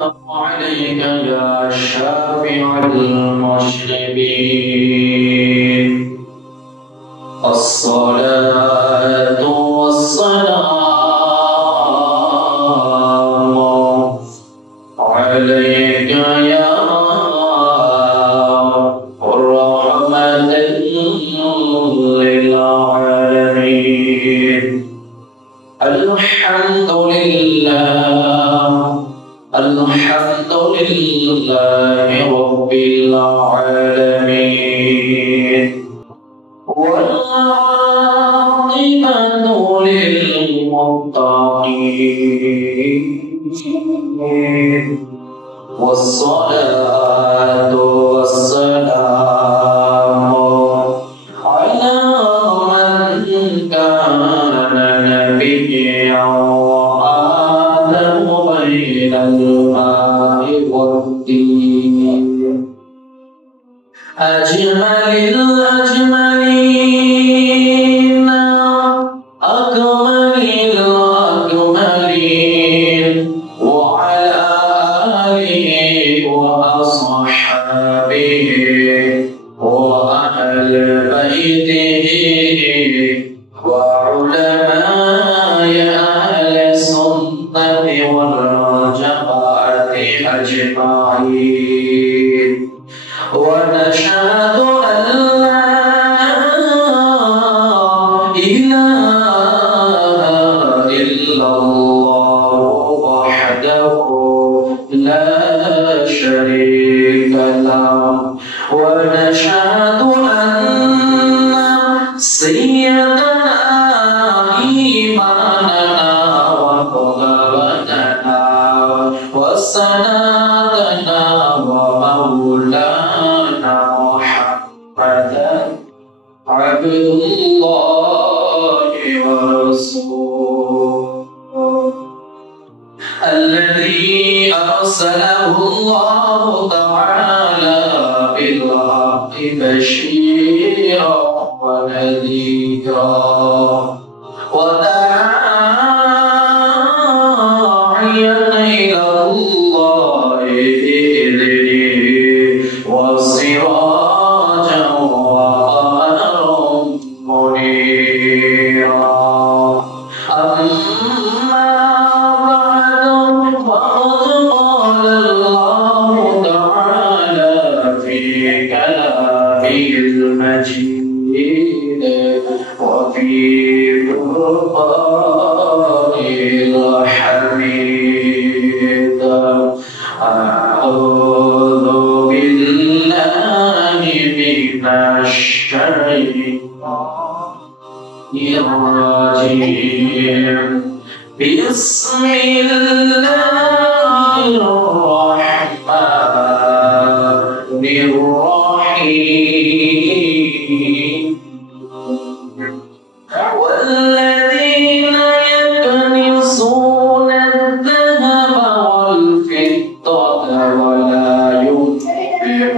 عليك يا شافع المذنبين الصلاة والسلام عليك يا رحمة للعالمين الحمد لله رب العالمين والعاقبة للمتقين والصلاة والسلام على من كان نبيا وآدم بين الماء والدين أجمل الأجملين أكمل الأكملين وعلى آله وأصحابه وأهل بيته وعلماء أهل السنة والجماعة أجمعين ونشهد أن لا إله إلا الله وحده لا شريك له ونشهد أن سيدنا إيماننا وقدوتنا وسندنا ومولانا محمدا عبد الله ورسوله الذي أرسله الله تعالى بالحق بشيرا ونذيرا وداعيا إلى الله بإذنه وسراجا وقمرا منيرا أما بعد فقد قال الله تعالى في كلامه المجيد وفي فرقانه الحميد أعوذ بالله من الشيطان الرجيم بسم الله الرحمن الرحيم والذين يكنزون الذهب والفضة ولا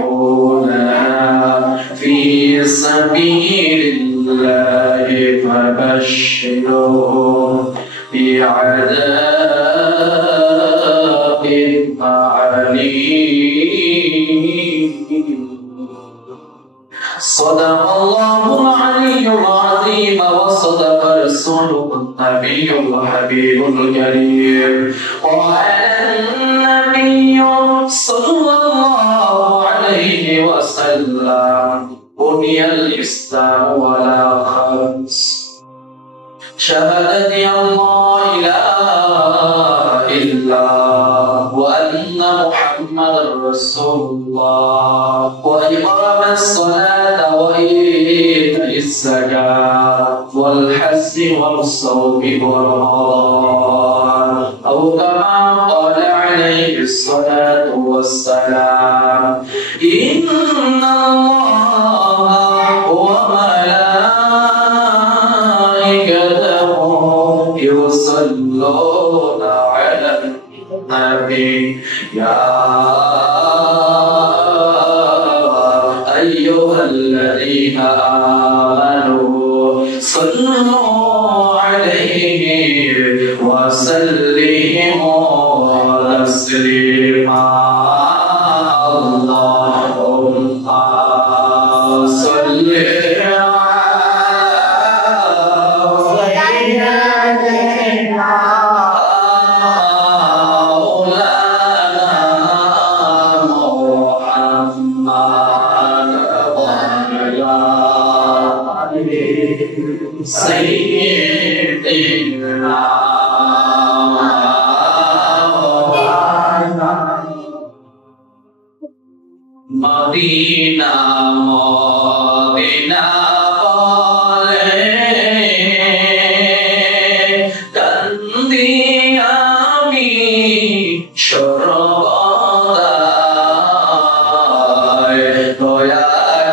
ينفقونها في سبيل الله فبشرهم بعذاب أليم صدق الله العلي العظيم وصدق رسوله النبي الحبيب الكريم وعلى النبي صلى الله عليه وسلم بني الإسلام على خمس شهادة أن لا إله إلا الله وأن محمدا رسول الله وإقام الصلاة وإيتاء الزكاة والحج والصوم ورمضان أو كما قال عليه الصلاة والسلام إن الله وملائكته يصلون على النبي يا أيها الذين آمنوا صلوا عليه وسلموا تسليما Madina, Madina, bole, kandi ami shorobadai, doya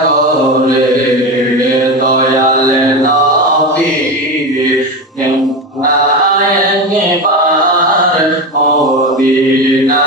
kore, doyale nabi, nayenge bar Madina.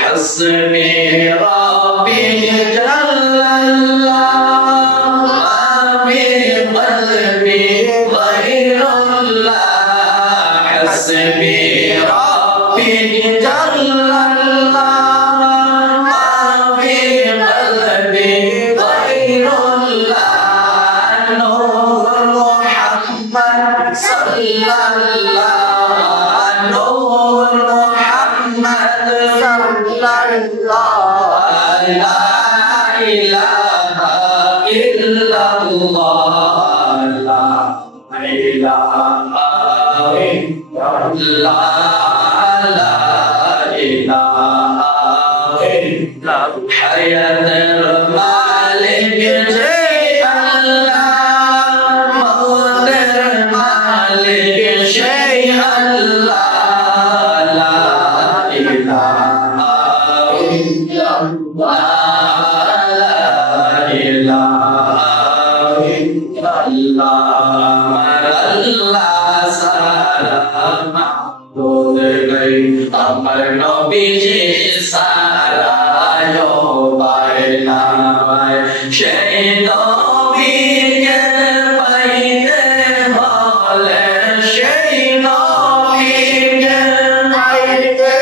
حسبي ربي جل الله ما في قلبي غير الله حسبي ربي جل الله ما في قلبي غير الله نور محمد صلى الله نور محمد صلى الله لا إله إلا الله لا إله إلا الله لا إله إلا حياة المالك شيء الله موت المالك شيء الله لا إله إلا الله لا إله إلا الله الله سلام معبود غير أمر نبي সারা বাইনা সেই নবীকে পাইতে হলে সেই নবীকে পাইতে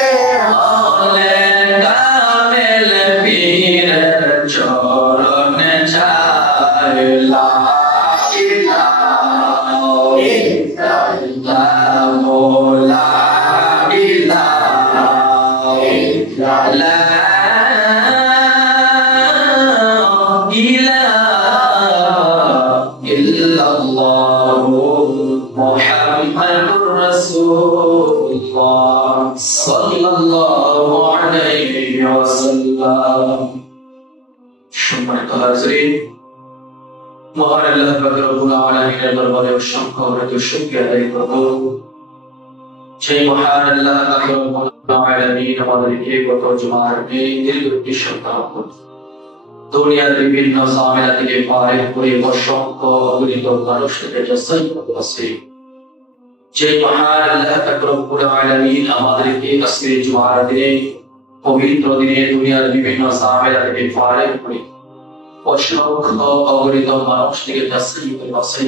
হলে কামেল পীরের চরণে চাই লা ইলাহা ইল্লাল্লাহ লা ইলাহা ইল্লাল্লাহ মুহাম্মাদুর রাসূলুল্লাহ সাল্লাল্লাহু আলাইহি ওয়াসাল্লাম। সম্মানিত হাজিরিন, মহান আল্লাহ পাক রব্বুল আলামিনের দরবারে অসংখ্য শুকরিয়া আদায় করব সেই মহান আল্লাহ রাব্বুল আলামিন আমাদেরকে গত জুমার দীর্ঘ সপ্তাহ দুনিয়ার বিভিন্ন ঝামেলা থেকে পার করে অসংখ্য অগণিত মানুষকে যাচাই করতেছে। যে মহান আল্লাহ রাব্বুল আলামিন আমাদেরকে আজকে জুমার দিনে পবিত্র দিনে দুনিয়ার বিভিন্ন ঝামেলা থেকে পার করে অসংখ্য অগণিত মানুষকে যাচাই করতেছে।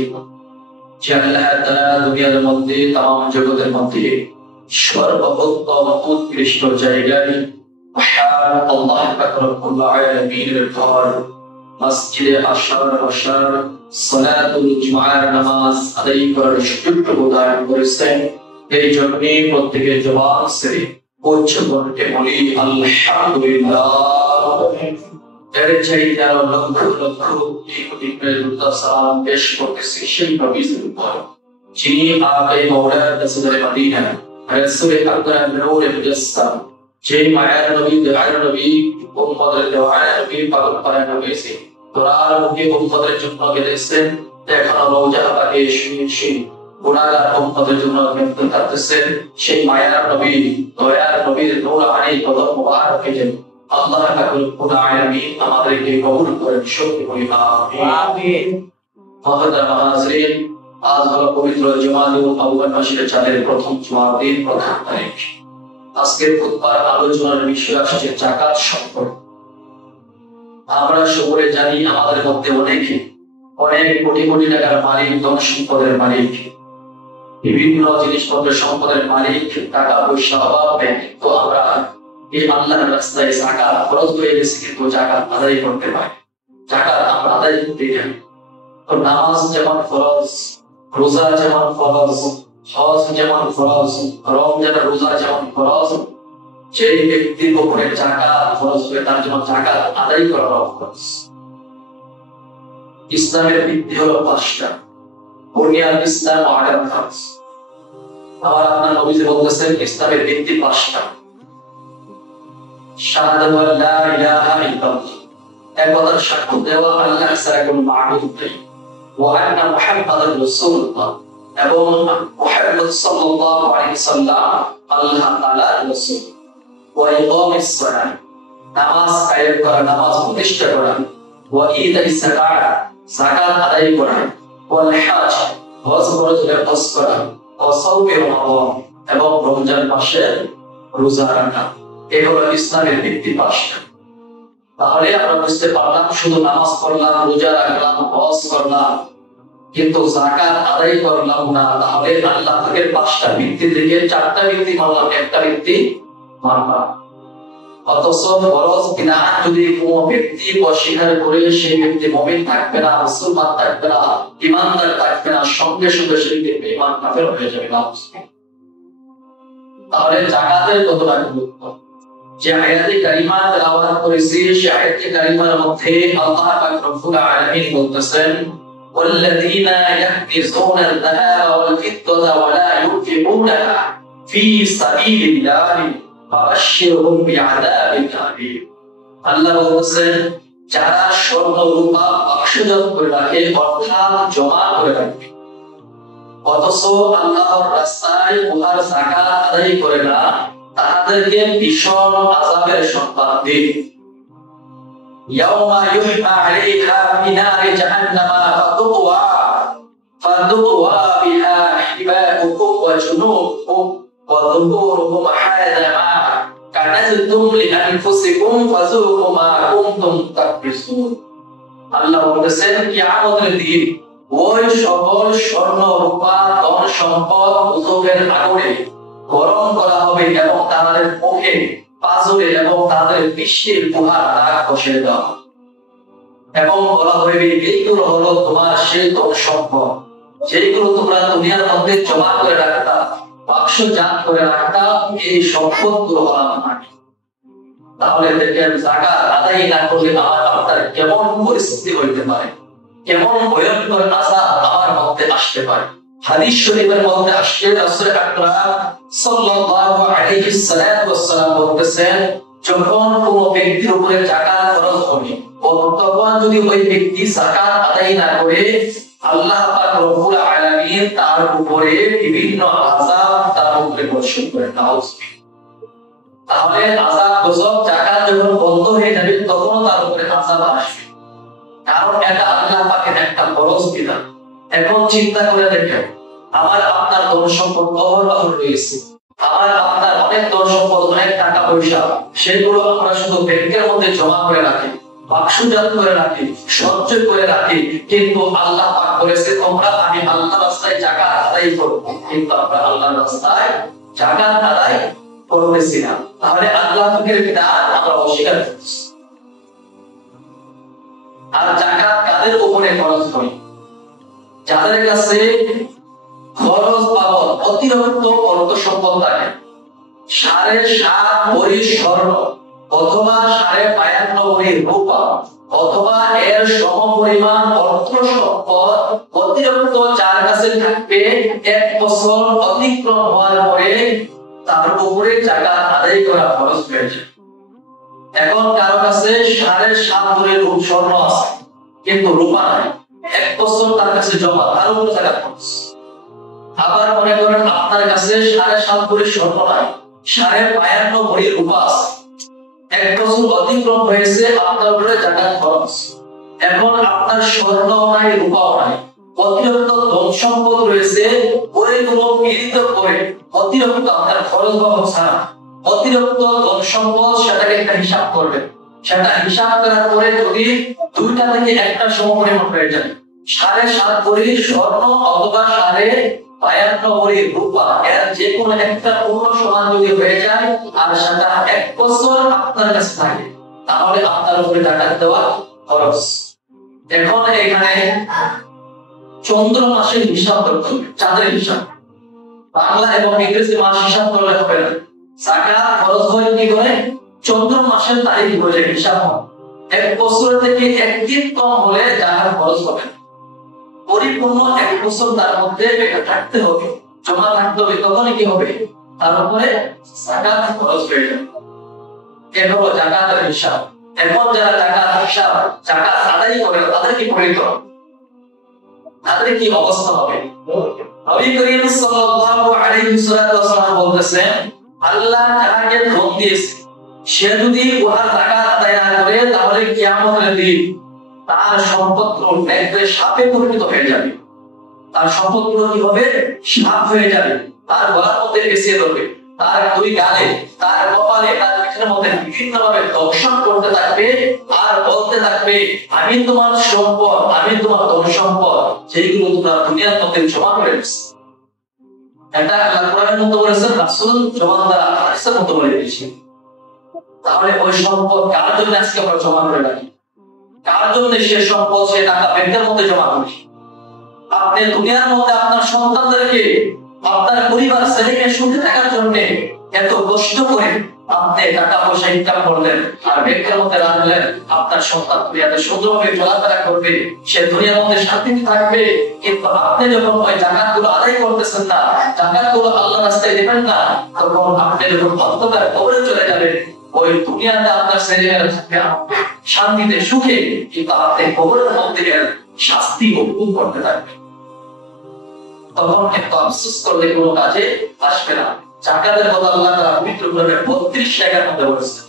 যে আল্লাহ তাআলা দুনিয়ার মধ্যে তাম জগতের মধ্যে সর্বোত্তম উৎকৃষ্ট জায়গায় মহান আল্লাহ রাব্বুল আলামিনের ঘর মসজিদে আশরার সালাতুল জুমার নামাজ আদায় করার সুযোগ প্রদান করেছেন। এই জন্য প্রত্যেকের জবান থেকে উচ্চ কণ্ঠে বলি আলহামদুলিল্লাহ। এর চাইতে আরো লক্ষ লক্ষ কোটি সালাম পেশ করতেছি সেই নবীর উপর যিনি আগে মওলা রাসূলের মদিনা রাসূল আকরাম নূরে মুজাসসাম, যে মায়ার নবী দয়ার নবী উম্মতের দয়ার নবী পাগল পারা নবী সে তোরার মুখে উম্মতের জন্য গেলেছেন। এখনো রওজা পাকে শুনে গুনাহগার উম্মতের জন্য বিনতি করতেছেন। সেই মায়ার নবী দয়ার নবীর নূরানি কদম মুবারকে যেন আল্লাহ রাব্বুল আলামিন আমাদেরকে কবুল করেন। সত্যি বলি আমিন। মুহতারাম হাজিরিন, আজ হলো পবিত্র জুমাতুল আউয়াল মাসের চাঁদের প্রথম জুমার দিন, প্রথম তারিখ। আজকের খুতবার আলোচনার বিষয় আসছে যাকাত সম্পর্কে। আমরা সকলে জানি আমাদের মধ্যে অনেকে অনেক কোটি কোটি টাকার মালিক, ধন সম্পদের মালিক, বিভিন্ন জিনিসপত্রের সম্পদের মালিক, টাকা পয়সা অভাবে তো আমরা এই আল্লাহর রাস্তায় যাকাত ফরজ হয়ে গেছে, কিন্তু যাকাত আদায় করতে পারি, যাকাত আমরা আদায় করতে জানি। তো নামাজ যেমন ফরজ, রোজা যেমন ফরজ, হজ যেমন ফরজ, রমজান রোজা যেমন ফরজ, যে ব্যক্তির উপরে যাকাত ফরজ হবে তার জন্য যাকাত আদায় করা ফরজ। ইসলামের ভিত্তি হলো ৫টা। বুনিয়াদ ইসলাম আলা খামস। আমার আপনার নবীজি বলতেছেন ইসলামের ভিত্তি ৫টা। শাহাদাতু লা ইলাহা ইল্লাল্লাহ, একবার সাক্ষ্য দেওয়া আল্লাহ ছাড়া কোনো মাবুদ নেই, ওয়া আন্না মুহাম্মাদুর রাসূলুল্লাহ, এবং মুহাম্মদ সাল্লাল্লাহু আলাইহি ওয়াসাল্লাম আল্লাহ তাআলার রাসূল, ওয়া ইকামিস সালাত, নামাজ কায়েম করা, নামাজ প্রতিষ্ঠা করা, ওয়া ইতাইস যাকাত, যাকাত আদায় করা, ওয়াল হজ, হজ ফরজে হজ করা, ওয়া সাওমি রমাদান, এবং রমজান মাসে রোজা রাখা। এগুলো ইসলামের ভিত্তি ৫টা। তাহলে আমরা বুঝতে পারলাম শুধু নামাজ পড়লাম, রোজা রাখলাম, হজ করলাম, কিন্তু যাকাত আদায় করলাম না, তাহলে আল্লাহ পাকের ৫টা ভিত্তি থেকে ৪টা ভিত্তি মানলাম, একটা ভিত্তি মানলাম। অথচ ফরজ বিধান যদি কোনো ব্যক্তি অস্বীকার করে সেই ব্যক্তি মুমিন থাকবে না, মুসলমান থাকবে না, ঈমানদার থাকবে না, সঙ্গে সঙ্গে সেই ব্যক্তি ঈমান কাফের হয়ে যাবে না। তাহলে যাকাতের কতটা গুরুত্ব, যে আয়াতে কারিমা তেলাওয়াত করেছি সেই আয়াতে কারিমার মধ্যে আল্লাহ পাক রব্বুল আলামিন বলতেছেন ওয়াল্লাযীনা ইয়াকনিজুনা আল-যাহাবা ওয়াল-ফিদ্দাতা ওয়া লা ইউনফিকুনাহা ফী সাবিলিল্লাহি ফাবাশশিরহুম বিআযাবিন আলীম। আল্লাহ বলতেছেন যারা স্বর্ণ রূপা বাক্সজাত করে রাখে, অর্থাৎ জমা করে রাখে, অথচ আল্লাহর রাস্তায় উহার যাকাত আদায় করে না, তাদেরকে ভীষণ আযাবের সংবাদ দিন। ইয়াউমা ইউহমা আলাইহা ফি নারি জাহান্নামা ফাতুওয়া বিহা হিবাকুম ওয়া জুনুবুকুম ওয়া যুহুরুকুম হাযা মা কানাতুম লিআনফুসিকুম ফাযুকু মা কুনতুম তাকবিসুন। আল্লাহ বলেছেন কিয়ামতের দিন ওই সকল স্বর্ণ রূপা ধন সম্পদ উযুবের আগুনে গরম করা হবে এবং তাদের মুখে, পাজরে এবং তাদের বিশ্বের গুহার দাগ বসিয়ে দেওয়া হবে, এবং বলা হবে এইগুলো হলো তোমার সেই ধন সম্পদ যেগুলো তোমরা দুনিয়ার মধ্যে জমা করে রাখতা, বাক্সজাত করে রাখতা, এই সম্পদগুলো হলো আমার। তাহলে দেখেন যাকাত আদায় না করলে আমার আপনার কেমন পরিস্থিতি হইতে পারে, কেমন ভয়ঙ্কর আযাব আমার মধ্যে আসতে পারে। হাদিস শরীফের মধ্যে আসছে রাসূল আকরাম সাল্লাল্লাহু আলাইহি ওয়াসাল্লাম বলতেছেন যখন কোনো ব্যক্তির উপরে যাকাত ফরজ হবে, তখন যদি ওই ব্যক্তি যাকাত আদায় না করে আল্লাহ পাক রব্বুল আলামিন তার উপরে বিভিন্ন আযাব তার উপরে বর্ষণ করে। তাহলে আযাব গজব যাকাত যখন বন্ধ হয়ে যাবে তখন তার উপরে আযাব আসবে, কারণ এটা আল্লাহ পাকের একটা ফরজ বিধান। এখন চিন্তা করে দেখেন, আমার আপনার ধন সম্পদ অহরহ রয়েছে, আমার আপনার অনেক ধন সম্পদ, অনেক টাকা পয়সা, সেগুলো আমরা শুধু ব্যাংকের মধ্যে জমা করে রাখি, বাক্সজাত করে রাখি, সঞ্চয় করে রাখি, কিন্তু আল্লাহ পাক বলেছে তোমরা আমি আল্লাহর রাস্তায় যাকাত আদায় করো, কিন্তু আমরা আল্লাহর রাস্তায় যাকাত আদায় করতেছি না। তাহলে আল্লাহ পাকের বিধান আমরা অস্বীকার করছি। আর যাকাত কাদের উপরে খরচ করি? যাদের কাছে খরচ বাবদ অতিরিক্ত অর্থ সম্পদ থাকে, 7.5 ভরি স্বর্ণ অথবা 52.5 ভরি রূপা অথবা এর সমপরিমাণ অর্থ সম্পদ অতিরিক্ত যার কাছে থাকবে, 1 বছর অতিক্রম হওয়ার পরে তার উপরে যাকাত আদায় করা খরচ হয়েছে। এখন কারো কাছে 7.5 ভরি রূপ স্বর্ণ আছে কিন্তু রূপা নাই, 1 বছর তার কাছে জমা, তার উপরে যাকাত খরচ। আবার মনে করেন আপনার কাছে 7.5 ভরি স্বর্ণ নাই, 52.5 ভরি রূপা আছে, 1 বছর অতিক্রম হয়েছে, আপনার উপরে যাকাত খরচ। এখন আপনার স্বর্ণ নাই, রূপাও নাই, অতিরিক্ত ধন সম্পদ রয়েছে, ওইগুলো মিলিত করে অতিরিক্ত আপনার খরচ বাবদ ছাড়া অতিরিক্ত ধন সম্পদ সেটাকে একটা হিসাব করবেন। সেটা হিসাব করার পরে যদি দুইটা থেকে একটা সমপরিমাণ হয়ে যায়, 7.5 ভরি স্বর্ণ অথবা 52.5 ভরি রূপা, এর যে কোনো একটা পূর্ণ সমান যদি হয়ে যায় আর সেটা 1 বছর আপনার কাছে থাকে, তাহলে আপনার উপরে যাকাত দেওয়া খরচ। এখন এখানে চন্দ্র মাসের হিসাব করতে হবে, চাঁদের হিসাব, বাংলা এবং ইংরেজি মাস হিসাব করলে হবে না। যাকাত খরচ হয় কি করে? চন্দ্র মাসের তারিখ অনুযায়ী হিসাব হয়। 1 বছর থেকে একদিন কম হলে যাকাত খরচ হবে না। পরিপূর্ণ 1 বছর তার মধ্যে থাকতে হবে, জমা থাকতে হবে, তখনই কি হবে? তার উপরে যাকাত খরচ হয়ে যাবে। এটা হলো যাকাতের হিসাব। এখন যারা যাকাত আদায় করে তাদের কি পরিণত, তাদের কি অবস্থা হবে? নবী করিম সাল্লাল্লাহু আলাইহি ওয়াসাল্লাম বলতেছেন, আল্লাহ যাকে ধন দিয়েছে সে যদি উহার যাকাত আদায় না করে তাহলে কিয়ামতের দিন তার সম্পদগুলো একবারে সাপে পরিণত হয়ে যাবে। তার সম্পদগুলো কি হবে? সাপ হয়ে যাবে, তার গলার মধ্যে পেঁচিয়ে ধরবে, তার 2 গালে, তার কপালে, তার পিঠের মধ্যে বিভিন্ন ভাবে দংশন করতে থাকবে আর বলতে থাকবে আমি তোমার সম্পদ, আমি তোমার ধন সম্পদ যেগুলো তোমরা দুনিয়ার মধ্যে জমা করে রেখেছো। এটা আল্লাহ কোরআনের মধ্যে বলেছেন, রাসূল জবান দ্বারা হাদিসের মধ্যে বলে দিয়েছেন। তাহলে ওই সম্পদ কার জন্য আজকে আমরা জমা করে রাখি? কার জন্য সে সম্পদ, সে টাকা ব্যাংকের মধ্যে জমা করি? আপনি দুনিয়ার মধ্যে আপনার সন্তানদেরকে, আপনার পরিবার ছেলেকে সুখে থাকার জন্য এত কষ্ট করে আপনি টাকা পয়সা ইনকাম করলেন আর ব্যাংকের মধ্যে রাখলেন, আপনার সন্তান দুনিয়াতে সুন্দরভাবে চলাফেরা করবে, সে দুনিয়ার মধ্যে শান্তিতে থাকবে। কিন্তু আপনি যখন ওই যাকাতগুলো আদায় করতেছেন না, যাকাতগুলো আল্লাহর রাস্তায় দিবেন না, তখন আপনি যখন অন্ধকার কবরে চলে যাবেন, ওই দুনিয়াতে আপনার ছেলেমেয়েরা থাকবে শান্তিতে সুখে, কিন্তু আপনি কবরের মধ্যে শাস্তি ভোগ করতে থাকবেন। তখন একটু আফসোস করলে কোনো কাজে আসবে না। যাকাতের কথা আল্লাহ তাআলা পবিত্র কোরআনে 32 জায়গার মধ্যে বলেছেন।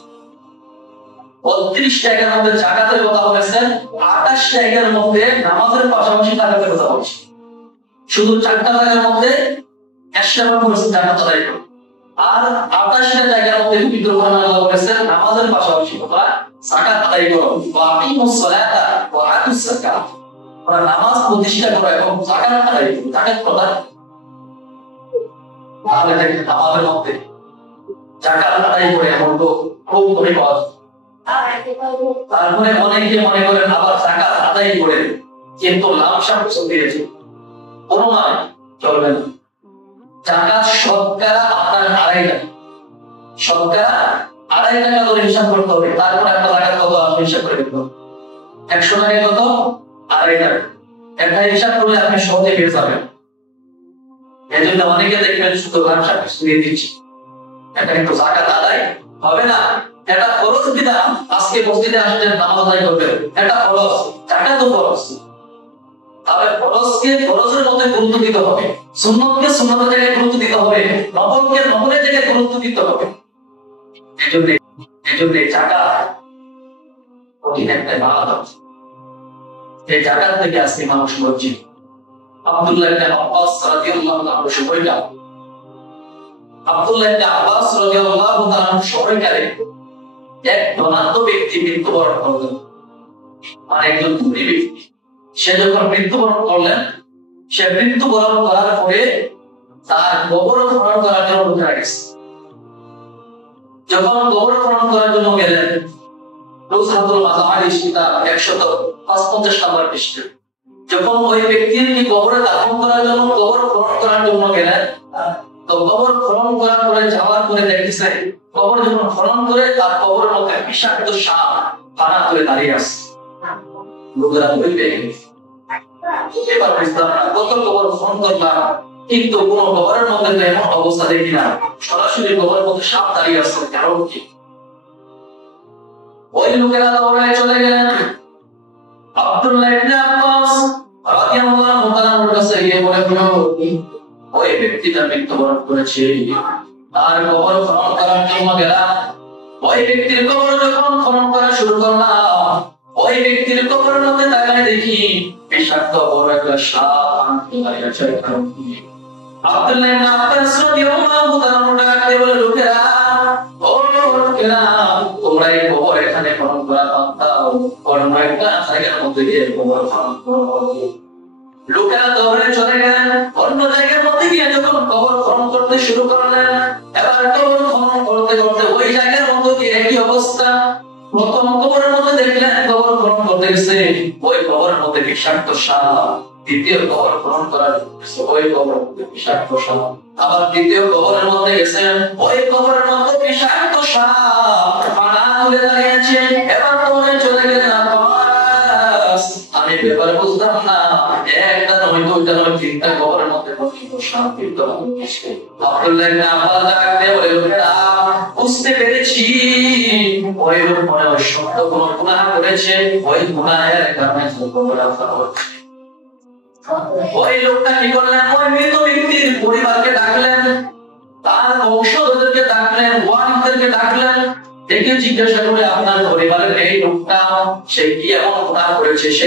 32 জায়গার মধ্যে যাকাতের কথা বলেছেন, 28 জায়গার মধ্যে নামাজের পাশাপাশি যাকাতের কথা বলেছেন। শুধু 4টা জায়গার মধ্যে একসাথে বলেছেন যাকাত আদায় করো, আর 28টা জায়গার মধ্যে পবিত্র কোরআনে আল্লাহ বলেছেন নামাজের পাশাপাশি তোমরা যাকাত আদায় করো। ওয়া আকিমুস সালাতা ওয়া আতুস যাকাত, তোমরা নামাজ প্রতিষ্ঠা করো এবং যাকাত আদায় করো। যাকাত প্রদান, তাহলে দেখেন আমাদের মধ্যে যাকাত আদায় করে এখন তো খুব কমে পাওয়া যায়। তারপরে অনেকে মনে করেন আবার যাকাত আদায় করে কিন্তু লামসাম কিছু দিয়েছে, কোনো নয়, চলবে না। যাকাত শতকরা আপনার 2.5 টাকা, শতকরা 2.5 টাকা ধরে হিসাব করতে হবে। তারপর একটা যাকাত কত আপনি হিসাব করে দিতে হবে। 100 টাকায় কত? 2.5 টাকা। এটা হিসাব করলে আপনি সহজে পেয়ে যাবেন। এজন্য অনেকে দেখবেন শুধু ব্যবসা দিয়ে দিচ্ছে, এটা কিন্তু যাকাত আদায় হবে না। এটা খরচ বিধান। আজকে মসজিদে আসছেন নামাজ আদায় করবেন, এটা খরচ, যাকাতও খরচ। তবে ফরজকে ফরজের মধ্যে গুরুত্ব দিতে হবে, সুন্নতকে সুন্নতের জায়গায় গুরুত্ব দিতে হবে, নফলকে নফলের জায়গায় গুরুত্ব দিতে হবে। এজন্য জাকাত কঠিন একটা ইবাদত। এই জাকাত থেকে আজকে মানুষ বঞ্চিত। আব্দুল্লাহ ইবনে আব্বাস রাদিয়াল্লাহু তাআলা সময়টা আব্দুল্লাহ ইবনে আব্বাস রাদিয়াল্লাহু তাআলা সময়কালে এক ধনাঢ্য ব্যক্তি মৃত্যুবরণ করলেন, মানে একজন ধনী ব্যক্তি। সে যখন মৃত্যুবরণ করলেন, সে মৃত্যুবরণ করার পরে তার কবর খনন করার জন্য লোকেরা গেছে। যখন কবর খনন করার জন্য গেলেন, রুজহাতুল মাজারিস কিতাব 155 নম্বর পৃষ্ঠা, যখন ওই ব্যক্তির কবরে দাফন করার জন্য কবর খনন করার জন্য গেলেন, তো কবর খনন করার পরে যাওয়ার পরে দেখতেছে কবর যখন খনন করে তার কবরের মধ্যে বিষাক্ত সাপ পানা করে দাঁড়িয়ে আছে। লোকেরা ভয় পেয়ে গেছে। এবার বুঝলাম না, কত কবর খনন করলাম কিন্তু কোন কবরের মধ্যে তো এমন অবস্থা দেখি না, সরাসরি কবরের মধ্যে সাপ দাঁড়িয়ে আছে, কারণ কি? ওই লোকেরা দৌড়ে চলে গেলেন আব্দুল্লাহ ইবনে আব্বাস রাদিয়াল্লাহু তাআলার কাছে গিয়ে বলল, ওই ব্যক্তিটা মৃত্যুবরণ করেছে, তার কবর খনন করার জন্য গেলাম। ওই ব্যক্তির কবর যখন খনন করা শুরু করলাম, ওই ব্যক্তির কবরের মধ্যে তাকায় দেখি বিষাক্ত বড় একটা সাপ দাঁড়িয়ে আছে। আব্দুল্লাহ ইবনে আব্বাস রাদিয়াল্লাহু তাআলা ডাকতে বলে, লোকেরা, ও লোকেরা, তোমরা এই কবর এখানে খনন করা দাও, অন্য একটা জায়গার মধ্যে গিয়ে কবর খনন করো। লোকেরা দৌড়ে চলে গেলেন, অন্য জায়গার মধ্যে গিয়ে যখন কবর খনন করতে শুরু করলেন, এবার কবর খনন করতে করতে ওই জায়গার মধ্যে গিয়ে একই অবস্থা। প্রথম কবরের মধ্যে দেখলেন কবর খনন করতে গেছে, ওই কবরের মধ্যে বিষাক্ত সাপ। দ্বিতীয় কবর খনন করার ওই কবরের মধ্যে বিষাক্ত সাপ। আবার দ্বিতীয় কবরের মধ্যে গেছেন, ওই কবরের মধ্যে বিষাক্ত সাপ পানা তুলে দাঁড়িয়েছে। এবার দৌড়ে চলে গেলেন আব্বাস, আমি ব্যাপারে বুঝলাম না, একটা নয় দুইটা নয় তিনটা কবরের মধ্যে সাপ বিদ্যমান। আব্দুল্লাহ ইবনে আব্বাস ডাকতে বলে, লোকেরা, বুঝতে পেরেছি ওই লোক মনে হয় সত্য কোন গুনাহ করেছে, ওই গুনাহের কারণে কবরে আসার হচ্ছে। ওই লোকটা কি করলেন, ওই মৃত ব্যক্তির পরিবারকে ডাকলেন, তার বংশধরদেরকে ডাকলেন, ওয়ারিসদেরকে ডাকলেন, ডেকে জিজ্ঞাসা করে আপনার পরিবারের এই লোকটা সে কি এমন গুনাহ করেছে সে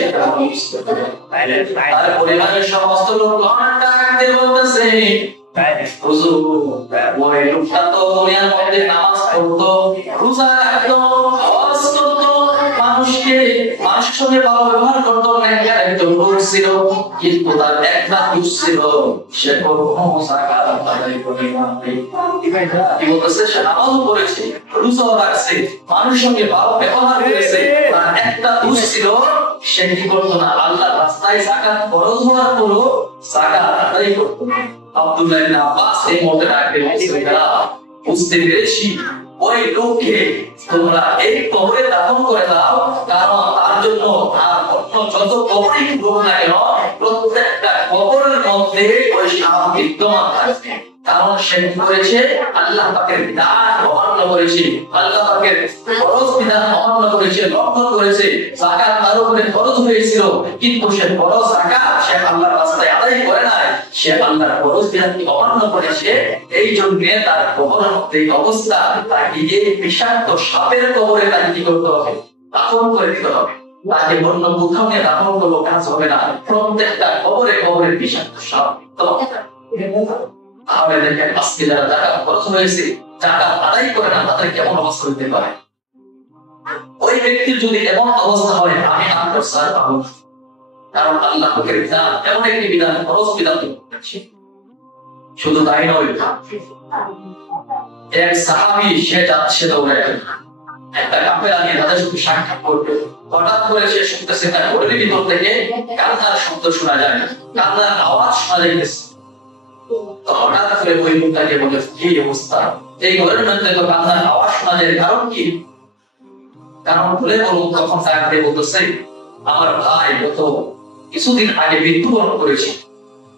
তার পরিবারের সমস্ত লোক ডাকতে বলতেছে, হুজুর, ওই লোকটা তো দুনিয়ার মধ্যে নামাজ পড়তো, রোজা রাখতো, হজ করতো, মানুষের সঙ্গে ভালো ব্যবহার করতো, নেককার একজন লোক ছিল, কিন্তু তার একটা দোষ ছিল, সে কখনো যাকাত আদায় করে না। কি বলতেছে, সে নামাজও পড়েছে, রোজাও রাখছে, মানুষের সঙ্গে ভালো ব্যবহার করেছে, তার একটা দোষ ছিল, সে কি করতো না, আল্লাহর রাস্তায় যাকাত ফরজ হওয়ার পরও যাকাত আদায় করতো না। আব্দুল্লাহ ইবনে আব্বাস এই মুহূর্তে ডাকতে বলছেন, বুঝতে পেরেছি ওই লোককে তোমরা এই কবরে দাফন করে দাও, কারণ তার জন্য আর অন্য যত কবরই হোক না কেন, প্রত্যেকটা কবরের মধ্যে ওই সাপ বিদ্যমান থাকবে। কারণ সে কি করেছে, আল্লাহ পাকের বিধান অমান্য করেছে, আল্লাহ পাকের ফরজ বিধান অমান্য করেছে, লঙ্ঘন করেছে। যাকাত তার উপরে ফরজ হয়েছিল, কিন্তু সে ফরজ যাকাত সে আল্লাহর রাস্তায় আদায় করে নাই, সে আল্লাহর ফরজ বিধানকে অমান্য করেছে। এই জন্য তার কবরের মধ্যে এই অবস্থা, তাকে এই বিষাক্ত সাপের কবরে তাকে কি করতে হবে, দাফন করে দিতে হবে। তাকে অন্য কোথাও নিয়ে দাফন করলেও কাজ হবে না, প্রত্যেকটা কবরে কবরে বিষাক্ত সাপ বিদ্যমান থাকবে। তাহলে দেখেন আজকে যারা যাকাত ফরজ হয়েছে যাকাত আদায় করে না, তাদের কেমন অবস্থা হতে পারে। ওই ব্যক্তির যদি এমন অবস্থা হয়, আমি আপনার স্যার পাবো, কারণ আল্লাহ পাকের বিধান এমন একটি বিধান, ফরজ বিধান করেছে। শুধু তাই নয়, এক সাহাবী সে যাচ্ছে দৌড়ে একটা কাফেলা নিয়ে তাদের সাথে সাক্ষাৎ করবে, হঠাৎ করে সে শুনতেছে তার ঘরের ভিতর থেকে কান্নার শব্দ শোনা যায়, কান্নার আওয়াজ শোনা যাইতেছে। হঠাৎ করে ওই লোকটাকে বলে, কি অবস্থা, এই ঘরের মধ্যে তো কান্নার আওয়াজ শোনা যায়, কারণ কি? কারণ বলে বলুন। তখন তাকে বলতেছে, আমার ভাই গত কিছুদিন আগে মৃত্যুবরণ করেছে,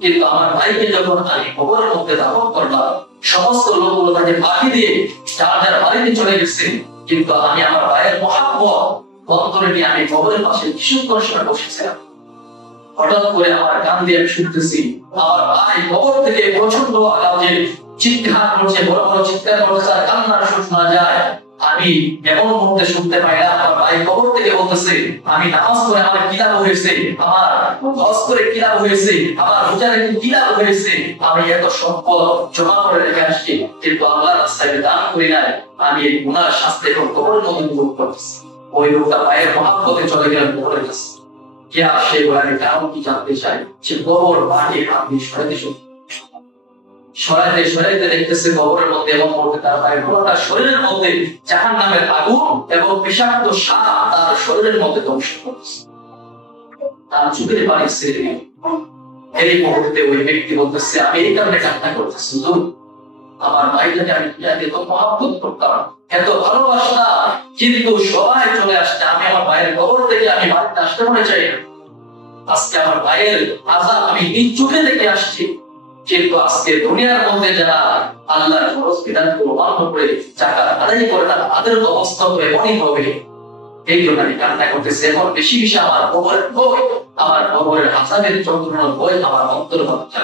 কিন্তু আমার ভাইকে যখন আমি কবরের মধ্যে দাফন করলাম, সমস্ত লোকগুলো তাকে বাকি দিয়ে যার যার বাড়িতে চলে গেছে, কিন্তু আমি আমার ভাইয়ের মহাব্বত অন্তরে নিয়ে আমি কবরের পাশে কিছুক্ষণ সময় বসেছিলাম। হঠাৎ করে আমার কান দিয়ে আমি শুনতেছি আমার ভাই কবর থেকে প্রচন্ড আওয়াজে চিৎকার করছে, বড় বড় চিৎকার করছে, আর কান্নার সুর শোনা যায়। আমি এমন মুহূর্তে শুনতে পাই না, আমার ভাই কবর থেকে বলতেছে আমি নামাজ পড়ে আমার কি লাভ হয়েছে, আমার হজ করে কি লাভ হয়েছে, আমার রোজা রেখে কি লাভ হয়েছে, আমি এত সম্পদ জমা করে রেখে আসছি কিন্তু আল্লাহর রাস্তায় দান করি নাই, আমি এই গুনার শাস্তি এখন কবরের মধ্যে ভোগ করতেছি। ওই লোকটা মায়ের মহাব্বতে চলে গেলেন কবরের কাছে। কে আসে বলে কারণ কি জানতে চাই, সে কবর মাটি আপনি সরাইতে দেখতেছে কবরের মধ্যে এবং মধ্যে তার ভাই পুরোটা শরীরের মধ্যে জাহান্নামের আগুন এবং বিষাক্ত সাপ তার শরীরের মধ্যে ধ্বংস করছে। তার চোখের পানি ছেড়ে এই মুহূর্তে ওই ব্যক্তি বলতেছে আমি এই কারণে কান্না করতেছি, আমার ভাইটাকে আমি এত মহব্বত করতাম, এত ভালোবাসতাম, কিন্তু সবাই চলে আসছে, আমি আমার ভাইয়ের কবর থেকে আমি বাড়িতে আসতে মনে চাই না। আজকে আমার ভাইয়ের আযাব আমি নিজ চোখে দেখে আসছি, কিন্তু আজকে দুনিয়ার মধ্যে যারা আল্লাহর ফরজ বিধানকে অমান্য করে টাকা আদায় করে না, তাদের অবস্থা তো এমনই হবে। এই জন্য আমি কান্না করতেছি, এখন বেশি বেশি আমার কবরের ভয়, আমার কবরের আযাবের যন্ত্রণার ভয় আমার অন্তর মধ্যে।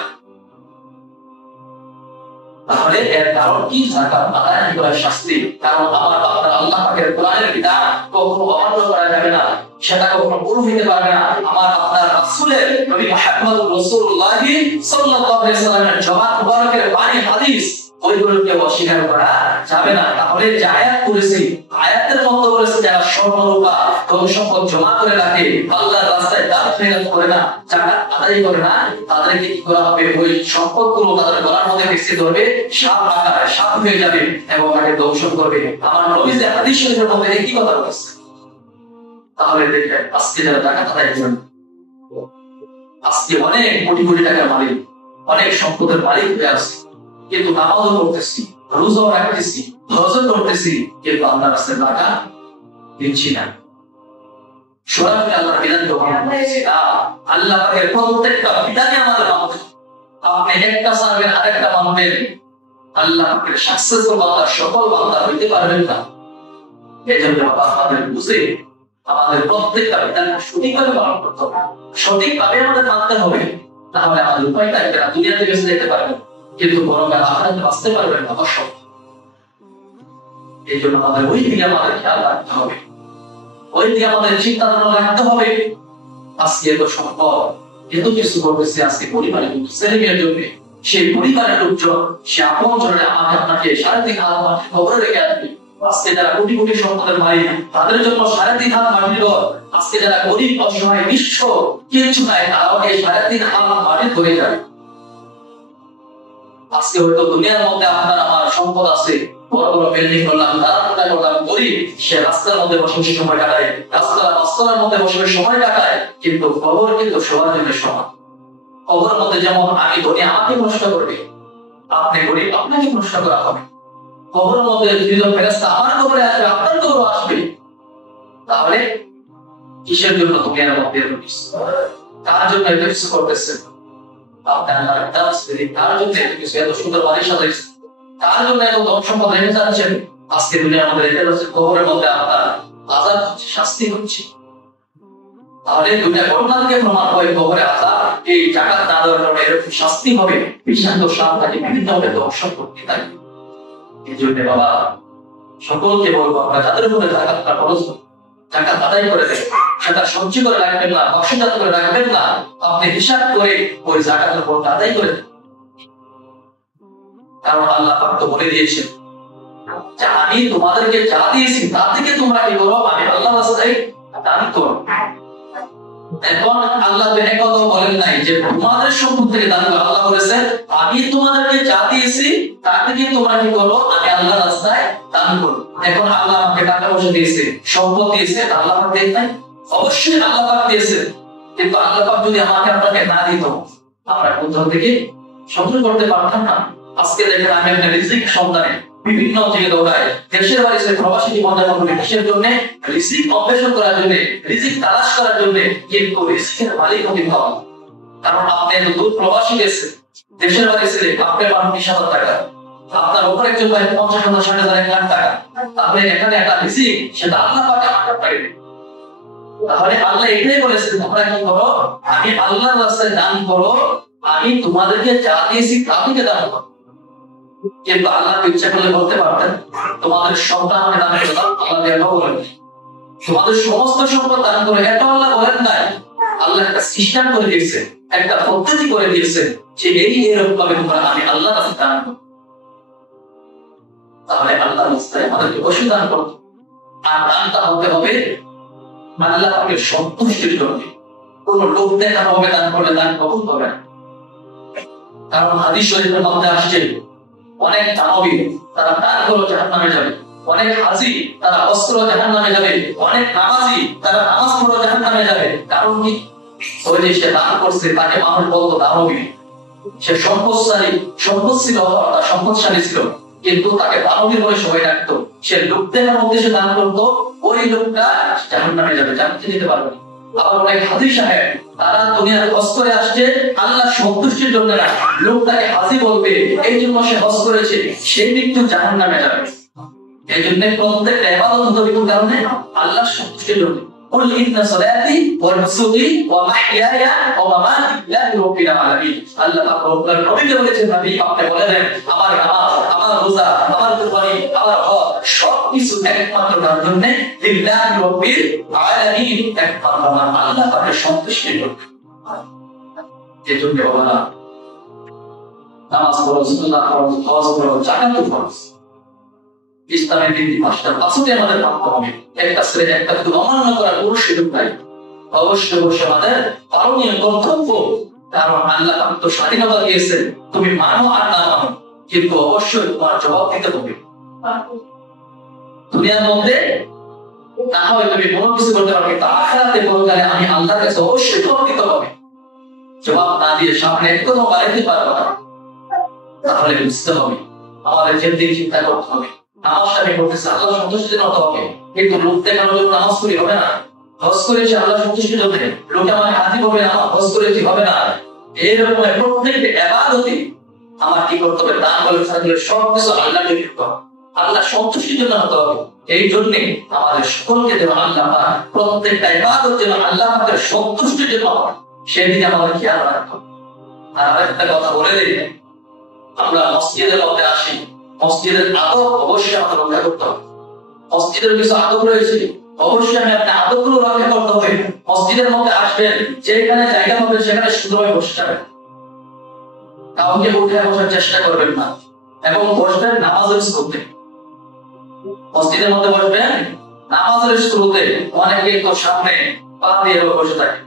তাহলে এর কারণ কি? যাকাত আদায় করার শাস্তি। কারণ আমার আপনার আল্লাহ পাকের কোরআনের বিধান কখনো অমান্য করা যাবে না, সেটা কখনো ভুল হতে পারবে না। আমার আপনার রাসূলের নবী মুহাম্মদুর রাসূলুল্লাহ সাল্লাল্লাহু আলাইহি ওয়াসাল্লামের জবান মুবারকের বাণী হাদিস ওইগুলোকে অস্বীকার করা যাবে না। তাহলে যে আয়াত করেছি, আয়াতের মধ্যে বলেছে যারা স্বর্ণরূপা ধন সম্পদ জমা করে রাখে, আল্লাহর রাস্তায় দান খয়রাত করে না, যাকাত আদায় করে না, তাদেরকে কি করা হবে? ওই সম্পদগুলো তাদের গলার মধ্যে ফেঁসে ধরবে, সাপ আকারে সাপ হয়ে যাবে এবং তাকে ধ্বংস করবে। আমার নবী যে হাদিস শরীফের মধ্যে একই কথা বলেছে। তাহলে দেখবেন আজকে যারা জাকাত আদায় করেন, আজকে অনেক কোটি কোটি টাকার মালিক, অনেক সম্পদের মালিক হয়ে আছে, কিন্তু নামাজও করতেছি, রোজাও রাখতেছি, হজও করতেছি, কিন্তু আল্লাহর রাস্তায় টাকা দিচ্ছি না। সরাসরি আল্লাহর বিধানকে অমান্য করছি না। আল্লাহ পাকের প্রত্যেকটা বিধানে আমাদের মানতে হবে। আপনি একটা ছাড়বেন আরেকটা মানবেন, আল্লাহ পাকের সাকসেসফুল বান্দা সফল বান্দা হইতে পারবেন না। এই জন্য আমাদের বুঝে আমাদের প্রত্যেকটা বিধান সঠিকভাবে পালন করতে হবে, সঠিকভাবে আমাদের মানতে হবে। তাহলে আমাদের উপায়টা একটা, দুনিয়াতে বেঁচে যেতে পারবেন কিন্তু বরং আখিরাতে বাঁচতে পারবেন না, অবশ্যই। এই জন্য আমাদের ওই দিকে আমাদের খেয়াল রাখতে হবে, ওই দিকে আমাদের চিন্তা ধারণা রাখতে হবে। আজকে এত সম্পদ, এত কিছু করতেছে, আজকে পরিবারের ছেলে মেয়ের জন্য, সেই পরিবারের লোকজন, সে আপন জনে আমাকে আপনাকে 3.5 হাত মাটি কবরে রেখে আসবে। আজকে যারা কোটি কোটি সম্পদের মালিক, তাদের জন্য 3.5 হাত মাটির ঘর। আজকে যারা গরিব অসহায় নিঃস্ব কিছু নাই, তারাও এই 3.5 হাত মাটি ধরে যাবে। আজকে হয়তো দুনিয়ার মধ্যে আপনার আমার সম্পদ আছে, বড় বড় বিল্ডিং করলাম, দাঁড়ানোটা করলাম, গরিব সে রাস্তার মধ্যে বসে বসে সময় কাটায়, রাস্তার মধ্যে বসে বসে সময় কাটায়, কিন্তু কবর কিন্তু সবার জন্য সমান। কবরের মধ্যে যেমন আমি ধনী আমাকে নষ্ট করবে, আপনি গরিব আপনাকে নষ্ট করা হবে। কবরের মধ্যে দুইজন ফেরেশতা আমার কবরে আসবে, আপনার কবরে আসবে। তাহলে কিসের জন্য দুনিয়ার মধ্যে কার জন্য এত কিছু করতেছে? আপনার ডান্স করে তার জন্য এত সুন্দর বাড়ি সাজাইছে, তার জন্য এত ধন সম্পদ রেখে যাচ্ছেন। আজকে দুনিয়ার মধ্যে রেখে যাচ্ছে, কবরের মধ্যে আপনার আযাব হচ্ছে, শাস্তি হচ্ছে। তাহলে দুইটা ঘটনা থেকে প্রমাণ হয় কবরে আযাব, এই জাকাত না দেওয়ার কারণে এরকম শাস্তি হবে, বিষাক্ত সাপ তাকে বিভিন্নভাবে ধ্বংস করতে থাকে। এই জন্য বাবা সকলকে বলবো, আমরা যাদের উপরে জাকাতটা খরচ টাকা আদায় করে দেন, সেটা সঞ্চয় করে রাখবেন না, বক্সজাত করে রাখবেন না, আপনি হিসাব করে ওই জাকাতের উপর আদায় করে দেন। কারণ আল্লাহ পাক তো বলে দিয়েছেন যে আমি তোমাদেরকে যা দিয়েছি তা থেকে তোমরা কি করো? আমি আল্লাহর রাস্তায় দান করো। এখন আল্লাহ কথা বলেন নাই যে তোমাদের সম্পদ থেকে দান করো, আল্লাহ বলেছেন আমি তোমাদেরকে যা দিয়েছি তা থেকে তোমরা কি করো? আমি আল্লাহর রাস্তায় দান করো। এখন আল্লাহ আমাকে টাকা পয়সা দিয়েছে, সম্পদ দিয়েছে, আল্লাহ পাক দেন নাই? অবশ্যই আল্লাহ পাক দিয়েছে, কিন্তু আল্লাহ পাক যদি আমাকে আপনাকে না দিত, আমরা কোথাও থেকে সঞ্চয় করতে পারতাম না। আজকে দেখেন আমি একটা রিজিক সন্ধানে বিভিন্ন জায়গায় দৌড়াই, দেশের বাড়িতে প্রবাসী জীবনযাপন করি, কিসের জন্য? রিজিক অন্বেষণ করার জন্য, রিজিক তালাশ করার জন্য। কিন্তু রিজিকের মালিক হতে পারবো, কারণ আপনি এত দূর প্রবাসী গেছে, দেশের বাড়ি ছেড়ে আপনার মানুষ 20,000 টাকা, আপনার ওপর একজন ভাই 50,000, 60,000, 1,00,000 টাকা, আপনি এখানে একটা রিজিক, সেটা আল্লাহ পাক আপনাকে পাইবে। তাহলে আল্লাহ এটাই বলেছেন তোমরা কি করো, আমি আল্লাহর রাস্তায় দান করো, আমি তোমাদেরকে যা দিয়েছি তা থেকে দান করো। কিন্তু আল্লাহ ইচ্ছা করলে বলতে পারতেন তোমাদের সন্তানকে দান করে দাও, আল্লাহ এটাও বলেন। তোমাদের সমস্ত সম্পদ দান করে, এটা আল্লাহ বলেন নাই। আল্লাহ একটা সিস্টেম করে দিয়েছে, একটা পদ্ধতি করে দিয়েছে যে এরকম ভাবে তোমরা আমি আল্লাহর রাস্তায় দান করো। তাহলে আল্লাহর রাস্তায় আমাদেরকে অবশ্যই দান করো, আর দানটা হতে হবে আল্লাহকে সন্তুষ্টির জন্য। কোন লোক দেখা হবে দান করলে দান কবুল হবে না। কারণ হাদিস শরীফের মধ্যে আসছে অনেক দানবী তারা দান করে জাহান্নামে যাবে, অনেক হাজি তারা অস্ত্র জাহান্নামে যাবে, অনেক নামাজি তারা নামাজ পড়ে জাহান্নামে যাবে। কারণ কি? ওই যে সে দান করছে তাকে মানুষ বলতো দানবী, সে সম্পদশালী ছিল, কিন্তু তাকে দানবী বলে সবাই ডাকতো। সে লোক দেখার মধ্যে সে দান করতো, ওই লোকটা জাহান্নামে যাবে, জান্নাতে যেতে পারবে না। আবার অনেক হাজি সাহেব তারা দুনিয়ার হজ করে আসছে আল্লাহ সন্তুষ্টির জন্য না, লোকটাকে হাজি বলবে এই জন্য সে হজ করেছে, সে কিন্তু জাহান্নামে যাবে। এই জন্য প্রত্যেকটা ইবাদত হতে হবে কারণে আল্লাহ সন্তুষ্টির জন্য। قل إن صلاتي ونسكي ومحياي ومماتي لله رب العالمين। আল্লাহ পাক নবীকে বলেছেন, নবী আপনি বলেন আমার নামাজ, আমার রোজা, আমার কুরবানি, আমার হজ সবকিছু একমাত্র তার জন্য, লিল্লাহি রাব্বিল আলামিন, একমাত্র আল্লাহ পাকের সন্তুষ্টির জন্য। এই জন্য বাবা নামাজ পড়ো, সালাত পড়ো, হজ করো, যাকাত করো। ইসলামের তিনটি পাঁচটা পাঁচটি আমাদের মানতে হবে। একটা ছেলে একটা কিন্তু অমান্য করার কোনো সুযোগ নাই। অবশ্যই অবশ্যই আমাদের পালনীয় কর্তব্য, কারণ আল্লাহ তো স্বাধীনতা দিয়েছেন, তুমি মানো আর না মানো, কিন্তু অবশ্যই তোমার জবাব দিতে হবে। দুনিয়ার মধ্যে না হয় তুমি কোনো কিছু করতে পারবে, তা আখিরাতে পরকালে আমি আল্লাহর কাছে অবশ্যই জবাব দিতে হবে। জবাব না দিয়ে সামনে একদম বাড়াইতে পারবো না। তাহলে বুঝতে হবে আমাদের যে দিকে চিন্তা করতে হবে, নামাজটা আমি করতেছি আল্লাহ সন্তুষ্টির জন্য হবে, কিন্তু লোক দেখানোর জন্য নামাজ পড়ি হবে না। হজ করেছি আল্লাহ সন্তুষ্টির জন্য, লোকে আমাকে হাজি বলবে আমার হজ করেছি হবে না। এইরকম প্রত্যেকটা ইবাদতই আমার কি করতে হবে, দান বলে থাকলে সবকিছু আল্লাহকে দিতে হবে, আল্লাহ সন্তুষ্টির জন্য হতে হবে। এই জন্য আমাদের সকলকে যেন আল্লাহ প্রত্যেকটা ইবাদত যেন আল্লাহ আমাদের সন্তুষ্টির জন্য হয়, সেদিকে আমাদের খেয়াল রাখতে হবে। আর আরেকটা কথা বলে দিই, আমরা মসজিদের মধ্যে আসি, মসজিদের আদব অবশ্যই আমাদের রক্ষা করতে হবে। মসজিদের কিছু আদব রয়েছে, অবশ্যই আমি আপনার আদবগুলো রক্ষা করতে হবে। মসজিদের মধ্যে আসবেন, যেখানে জায়গা হবে সেখানে সুন্দরভাবে বসে যাবেন, কাউকে উঠে বসার চেষ্টা করবেন না, এবং বসবেন নামাজের শুরুতে। মসজিদের মধ্যে বসবেন নামাজের শুরুতে। অনেকে তো সামনে পা দিয়ে বসে থাকে,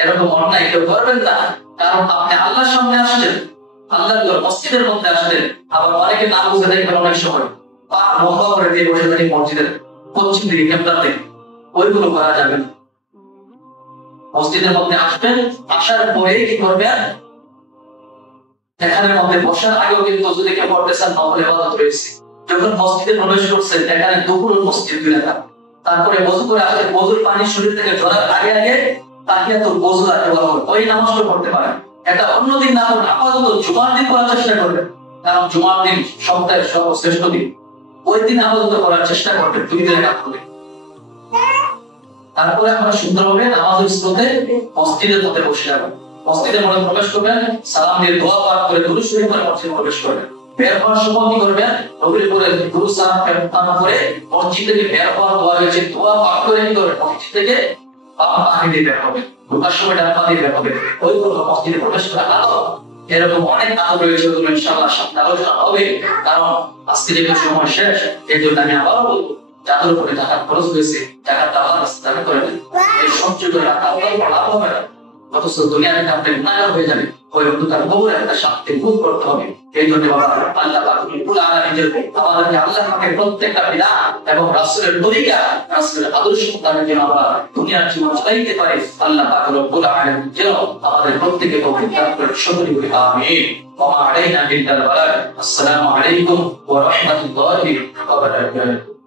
এরকম অন্যায় কেউ করবেন না, কারণ আপনি আল্লাহর সামনে আসছেন, আল্লাহর মসজিদের মধ্যে আসলেন। আবার অনেকে না বুঝে দেখবেন অনেক সময় পা লম্বা করে দিয়ে বসে থাকে মসজিদের পশ্চিম দিকে, কেবলাতে। ওইগুলো করা যাবে না। মসজিদের মধ্যে আসবেন, আসার পরে কি করবেন, এখানের মধ্যে বসার আগেও কিন্তু যদি কেউ পড়তে চান নফল ইবাদত রয়েছে। যখন মসজিদে প্রবেশ করছেন এখানে দুপুর মসজিদ দুইটা, তারপরে ওযু করে আসলে ওযুর পানি শরীর থেকে ঝরার আগে আগে তাহিয়াতুল ওযু ওই নামাজটা পড়তে পারেন। এটা অন্যদিন না করুন, আপাতত জুমার দিন করার চেষ্টা করবেন, কারণ জুমার দিন সপ্তাহের সর্বশ্রেষ্ঠ দিন। ওই দিন আপাতত করার চেষ্টা করবেন, 2 দিনের কাজ করবেন। তারপরে আমরা সুন্দরভাবে নামাজের স্রোতে মসজিদের মধ্যে বসে যাবেন। মসজিদের মধ্যে প্রবেশ করবেন, সালাম দিয়ে দোয়া পাঠ করে দুরূদ শরীফ পড়ে মসজিদে প্রবেশ করবেন। বের হওয়ার সময় কি করবেন, নবীর উপরে দুরূদ সালাম করে মসজিদ থেকে বের হওয়ার দোয়া হয়েছে দোয়া পাঠ করে কি করবেন, মসজিদ থেকে বাহিরে বের হবে, ঢোকার সময় ডান পা দিয়ে বের হবে। ওই মসজিদে প্রবেশ করা আদব। এরকম অনেক আদব রয়েছে, ওগুলো ইনশাআল্লাহ সামনে আলোচনা হবে। কারণ আজকে যেহেতু সময় শেষ, এই জন্য আমি আবারও বলবো যাদের উপরে টাকা খরচ হয়েছে টাকাটা আল্লাহ রাস্তায় করে দেন। এই সঞ্চয় করে রাখা লাভ হবে না, অথচ দুনিয়ার আপনি গুনাহগার হয়ে যাবে। ওই অন্ধকার কবরে একটা শান্তি ভোগ করতে হবে। এই জন্য আল্লাহ পাক রব্বুল আলামিন আমাদেরকে আল্লাহ পাকের প্রত্যেকটা বিধান এবং রাসূলের তরিকা, রাসূলের আদর্শ মোতাবেক যেন আমরা দুনিয়ার জীবন চালাইতে পারি, আল্লাহ পাক রব্বুল আলামিন যেন আমাদের প্রত্যেককে তৌফিক দান করেন। সকলে বলি আমিন। ওয়া মা আলাইনা ইল্লাল বালাগ। আসসালামু আলাইকুম ওয়া রাহমাতুল্লাহি ওয়া বারাকাতুহু।